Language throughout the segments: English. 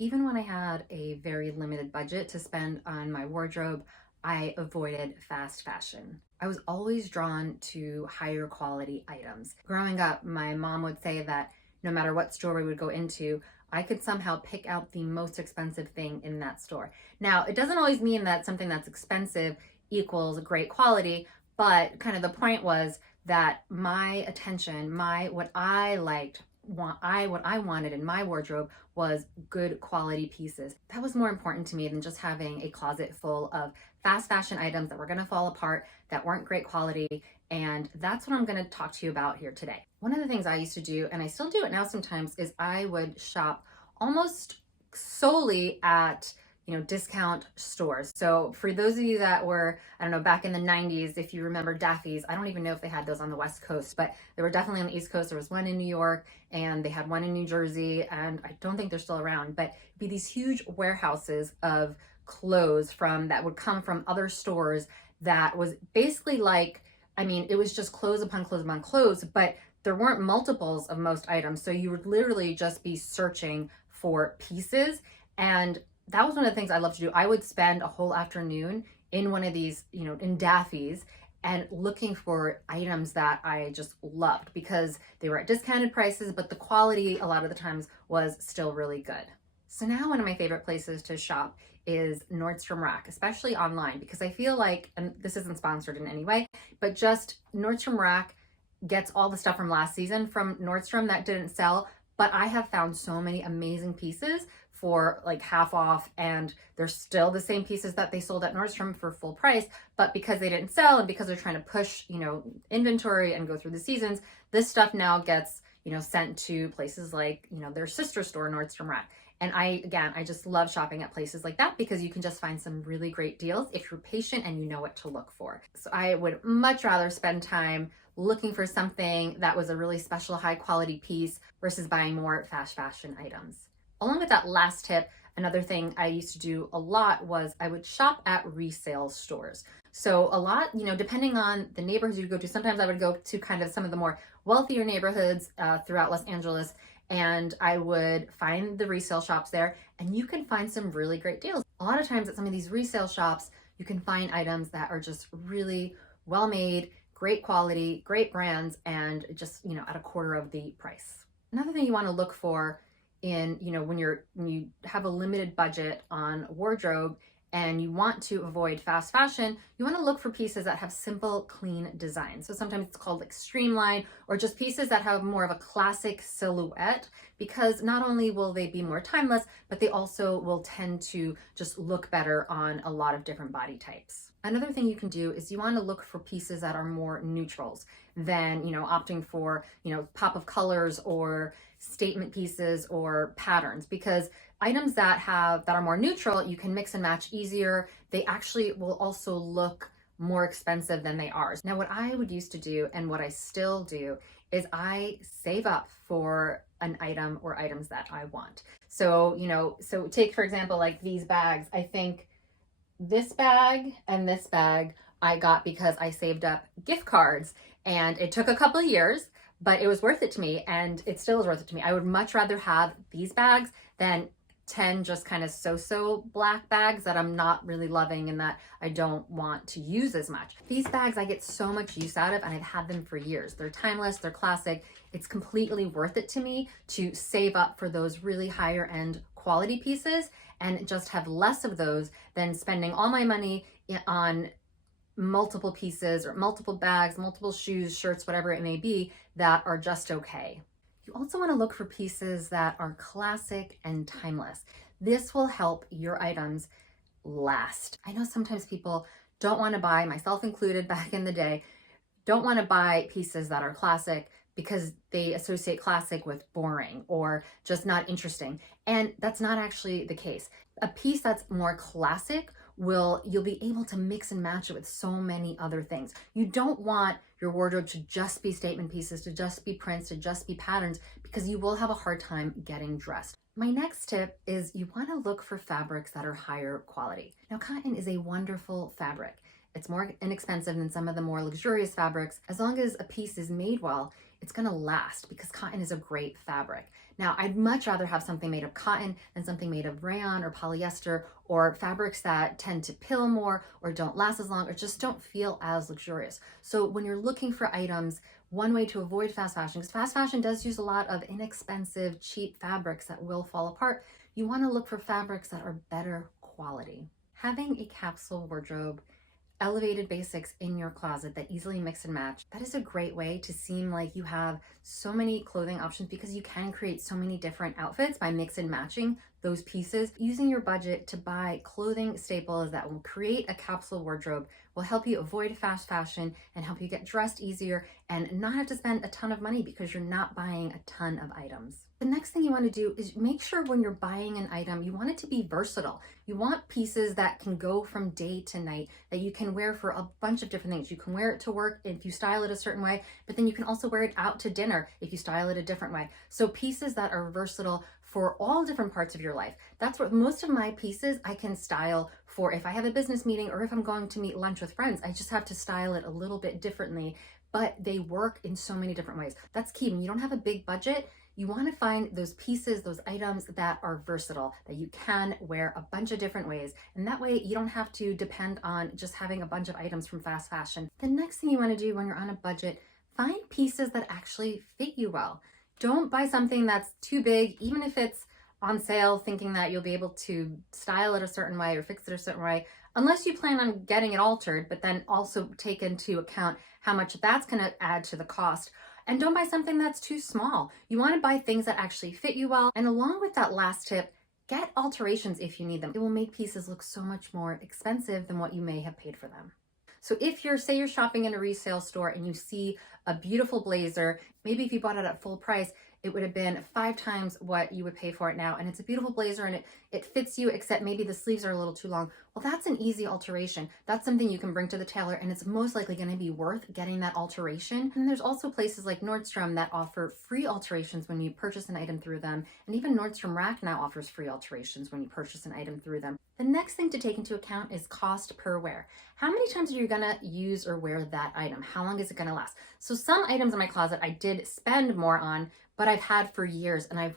Even when I had a very limited budget to spend on my wardrobe, I avoided fast fashion. I was always drawn to higher quality items. Growing up, my mom would say that no matter what store we would go into, I could somehow pick out the most expensive thing in that store. Now, it doesn't always mean that something that's expensive equals great quality, but kind of the point was that my attention, what I liked, what I wanted in my wardrobe was good quality pieces. That was more important to me than just having a closet full of fast fashion items that were going to fall apart, that weren't great quality. And that's what I'm going to talk to you about here today. One of the things I used to do, and I still do it now sometimes, is I would shop almost solely at discount stores. So for those of you that were, I don't know, back in the 90s, if you remember Daffy's, I don't even know if they had those on the West Coast, but they were definitely on the East Coast. There was one in New York and they had one in New Jersey, and I don't think they're still around, but it'd be these huge warehouses of clothes that would come from other stores that was basically like, I mean, it was just clothes upon clothes upon clothes, but there weren't multiples of most items. So you would literally just be searching for pieces. And that was one of the things I love to do. I would spend a whole afternoon in one of these, in Daffy's, and looking for items that I just loved because they were at discounted prices, but the quality a lot of the times was still really good. So now one of my favorite places to shop is Nordstrom Rack, especially online, because I feel like, and this isn't sponsored in any way, but just Nordstrom Rack gets all the stuff from last season from Nordstrom that didn't sell, but I have found so many amazing pieces for like half off, and they're still the same pieces that they sold at Nordstrom for full price, but because they didn't sell and because they're trying to push, inventory and go through the seasons, this stuff now gets, sent to places like, their sister store, Nordstrom Rack. And I just love shopping at places like that because you can just find some really great deals if you're patient and you know what to look for. So I would much rather spend time looking for something that was a really special, high quality piece versus buying more fast fashion items. Along with that last tip, another thing I used to do a lot was I would shop at resale stores. So a lot, depending on the neighborhoods you go to, sometimes I would go to kind of some of the more wealthier neighborhoods throughout Los Angeles, and I would find the resale shops there, and you can find some really great deals. A lot of times at some of these resale shops, you can find items that are just really well made, great quality, great brands, and just, at a quarter of the price. Another thing you want to look for in, when you have a limited budget on wardrobe and you want to avoid fast fashion, you want to look for pieces that have simple, clean design. So sometimes it's called like streamline, or just pieces that have more of a classic silhouette, because not only will they be more timeless, but they also will tend to just look better on a lot of different body types. Another thing you can do is you want to look for pieces that are more neutrals than, opting for, pop of colors or statement pieces or patterns, because items that are more neutral, you can mix and match easier. They actually will also look more expensive than they are. Now, what I would used to do and what I still do is I save up for an item or items that I want. So, so take, for example, like these bags. I think this bag and this bag I got because I saved up gift cards, and it took a couple of years, but it was worth it to me, and it still is worth it to me. I would much rather have these bags than 10 just kind of so-so black bags that I'm not really loving and that I don't want to use as much. These bags I get so much use out of, and I've had them for years. They're timeless, they're classic. It's completely worth it to me to save up for those really higher end quality pieces and just have less of those than spending all my money on multiple pieces or multiple bags, multiple shoes, shirts, whatever it may be, that are just okay. You also want to look for pieces that are classic and timeless. This will help your items last. I know sometimes people don't want to buy, myself included back in the day, don't want to buy pieces that are classic because they associate classic with boring or just not interesting. And that's not actually the case. A piece that's more classic you'll be able to mix and match it with so many other things. You don't want your wardrobe to just be statement pieces, to just be prints, to just be patterns, because you will have a hard time getting dressed. My next tip is you want to look for fabrics that are higher quality. Now, cotton is a wonderful fabric. It's more inexpensive than some of the more luxurious fabrics. As long as a piece is made well, it's gonna last because cotton is a great fabric. Now, I'd much rather have something made of cotton than something made of rayon or polyester or fabrics that tend to pill more or don't last as long or just don't feel as luxurious. So when you're looking for items, one way to avoid fast fashion, because fast fashion does use a lot of inexpensive, cheap fabrics that will fall apart, you want to look for fabrics that are better quality. Having a capsule wardrobe, elevated basics in your closet that easily mix and match, that is a great way to seem like you have so many clothing options because you can create so many different outfits by mix and matching those pieces. Using your budget to buy clothing staples that will create a capsule wardrobe will help you avoid fast fashion and help you get dressed easier and not have to spend a ton of money because you're not buying a ton of items. The next thing you want to do is make sure when you're buying an item, you want it to be versatile. You want pieces that can go from day to night, that you can wear for a bunch of different things. You can wear it to work if you style it a certain way, but then you can also wear it out to dinner if you style it a different way. So pieces that are versatile for all different parts of your life. That's what most of my pieces I can style for if I have a business meeting or if I'm going to meet lunch with friends. I just have to style it a little bit differently, but they work in so many different ways. That's key. When you don't have a big budget, you want to find those pieces, those items that are versatile, that you can wear a bunch of different ways. And that way you don't have to depend on just having a bunch of items from fast fashion. The next thing you want to do when you're on a budget, find pieces that actually fit you well. Don't buy something that's too big, even if it's on sale, thinking that you'll be able to style it a certain way or fix it a certain way, unless you plan on getting it altered, but then also take into account how much that's going to add to the cost. And don't buy something that's too small. You want to buy things that actually fit you well. And along with that last tip, get alterations if you need them. It will make pieces look so much more expensive than what you may have paid for them. So if say you're shopping in a resale store and you see a beautiful blazer, maybe if you bought it at full price, it would have been 5 times what you would pay for it now. And it's a beautiful blazer and it fits you, except maybe the sleeves are a little too long. Well, that's an easy alteration. That's something you can bring to the tailor and it's most likely going to be worth getting that alteration. And there's also places like Nordstrom that offer free alterations when you purchase an item through them. And even Nordstrom Rack now offers free alterations when you purchase an item through them. The next thing to take into account is cost per wear. How many times are you gonna use or wear that item? How long is it gonna last? So some items in my closet I did spend more on, but I've had for years and I've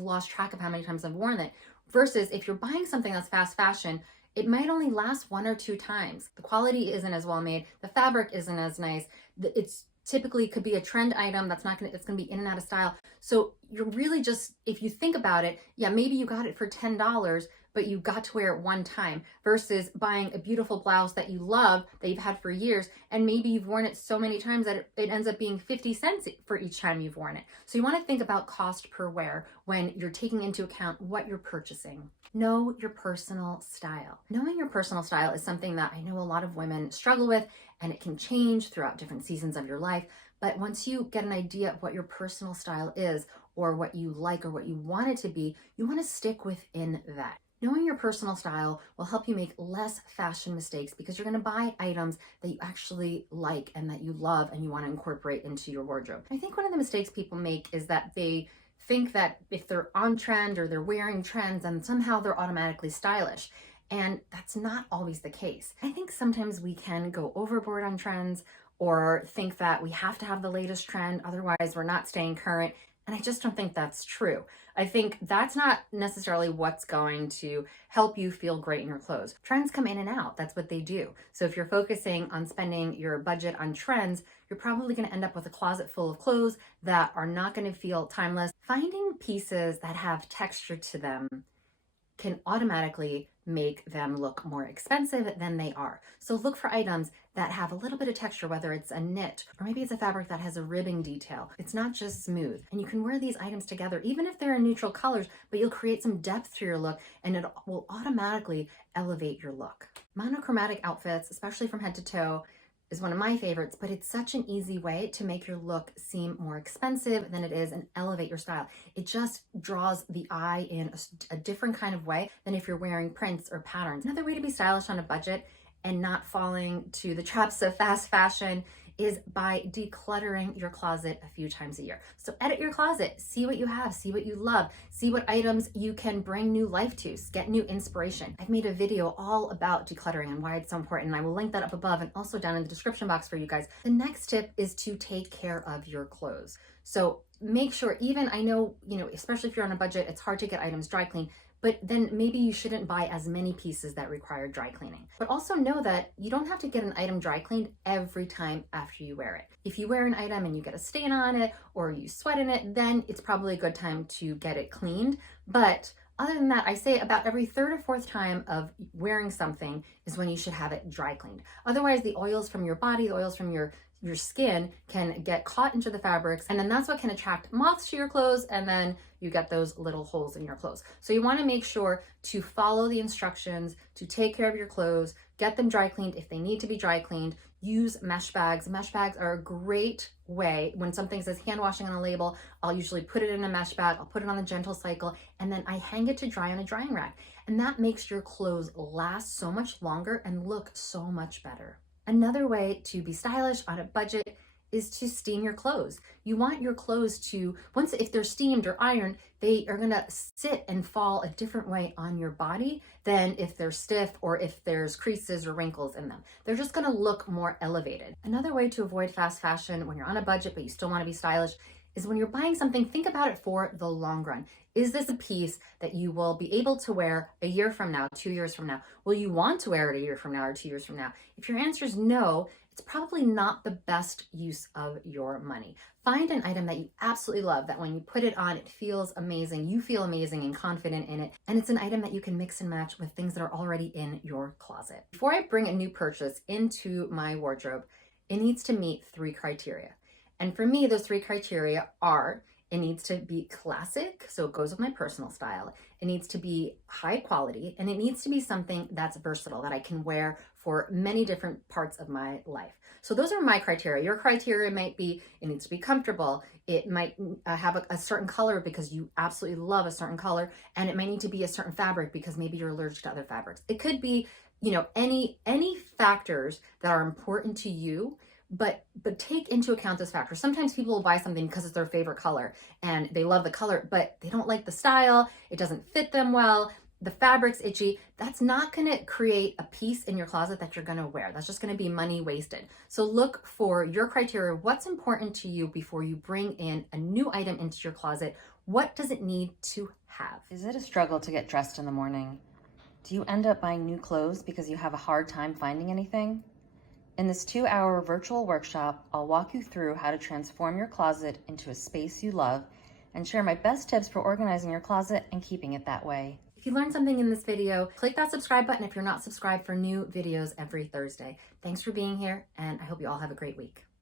lost track of how many times I've worn it. Versus if you're buying something that's fast fashion, it might only last 1 or 2 times. The quality isn't as well made, the fabric isn't as nice, it's typically could be a trend item that's it's gonna be in and out of style. So you're really just, if you think about it, yeah, maybe you got it for $10, but you got to wear it one time versus buying a beautiful blouse that you love, that you've had for years, and maybe you've worn it so many times that it ends up being 50 cents for each time you've worn it. So you want to think about cost per wear when you're taking into account what you're purchasing. Know your personal style. Knowing your personal style is something that I know a lot of women struggle with, and it can change throughout different seasons of your life. But once you get an idea of what your personal style is, or what you like, or what you want it to be, you want to stick within that. Knowing your personal style will help you make less fashion mistakes because you're going to buy items that you actually like and that you love and you want to incorporate into your wardrobe. I think one of the mistakes people make is that they think that if they're on trend or they're wearing trends and somehow they're automatically stylish. And that's not always the case. I think sometimes we can go overboard on trends or think that we have to have the latest trend, otherwise we're not staying current. And I just don't think that's true. I think that's not necessarily what's going to help you feel great in your clothes. Trends come in and out. That's what they do. So if you're focusing on spending your budget on trends, you're probably going to end up with a closet full of clothes that are not going to feel timeless. Finding pieces that have texture to them can automatically make them look more expensive than they are. So look for items that have a little bit of texture, whether it's a knit or maybe it's a fabric that has a ribbing detail. It's not just smooth. And you can wear these items together, even if they're in neutral colors, but you'll create some depth to your look and it will automatically elevate your look. Monochromatic outfits, especially from head to toe, is one of my favorites, but it's such an easy way to make your look seem more expensive than it is and elevate your style. It just draws the eye in a different kind of way than if you're wearing prints or patterns. Another way to be stylish on a budget and not falling to the traps of fast fashion is by decluttering your closet a few times a year. So edit your closet, see what you have, see what you love, see what items you can bring new life to, get new inspiration. I've made a video all about decluttering and why it's so important, and I will link that up above and also down in the description box for you guys. The next tip is to take care of your clothes. So make sure, even I know, especially if you're on a budget, it's hard to get items dry cleaned, but then maybe you shouldn't buy as many pieces that require dry cleaning. But also know that you don't have to get an item dry cleaned every time after you wear it. If you wear an item and you get a stain on it or you sweat in it, then it's probably a good time to get it cleaned. But other than that, I say about every third or fourth time of wearing something is when you should have it dry cleaned. Otherwise, the oils from your body, the oils from your skin can get caught into the fabrics, and then that's what can attract moths to your clothes, and then you get those little holes in your clothes. So you want to make sure to follow the instructions, to take care of your clothes, get them dry cleaned if they need to be dry cleaned. Use mesh bags. Mesh bags are a great way. When something says hand washing on a label, I'll usually put it in a mesh bag, I'll put it on the gentle cycle, and then I hang it to dry on a drying rack. And that makes your clothes last so much longer and look so much better. Another way to be stylish on a budget is to steam your clothes. You want your clothes to, if they're steamed or ironed, they are gonna sit and fall a different way on your body than if they're stiff or if there's creases or wrinkles in them. They're just gonna look more elevated. Another way to avoid fast fashion when you're on a budget but you still wanna be stylish is when you're buying something, think about it for the long run. Is this a piece that you will be able to wear a year from now, 2 years from now? Will you want to wear it a year from now or 2 years from now? If your answer is no, it's probably not the best use of your money. Find an item that you absolutely love, that when you put it on, it feels amazing, you feel amazing and confident in it, and it's an item that you can mix and match with things that are already in your closet. Before I bring a new purchase into my wardrobe, it needs to meet 3 criteria. And for me, those 3 criteria are: it needs to be classic, so it goes with my personal style. It needs to be high quality, and it needs to be something that's versatile, that I can wear for many different parts of my life. So those are my criteria. Your criteria might be, it needs to be comfortable. It might have a certain color because you absolutely love a certain color, and it might need to be a certain fabric because maybe you're allergic to other fabrics. It could be, any factors that are important to you. But take into account this factor. Sometimes people will buy something because it's their favorite color and they love the color, but they don't like the style. It doesn't fit them well. The fabric's itchy. That's not going to create a piece in your closet that you're going to wear. That's just going to be money wasted. So look for your criteria. What's important to you before you bring in a new item into your closet? What does it need to have? Is it a struggle to get dressed in the morning? Do you end up buying new clothes because you have a hard time finding anything? In this 2-hour virtual workshop, I'll walk you through how to transform your closet into a space you love and share my best tips for organizing your closet and keeping it that way. If you learned something in this video, click that subscribe button if you're not subscribed for new videos every Thursday. Thanks for being here, and I hope you all have a great week.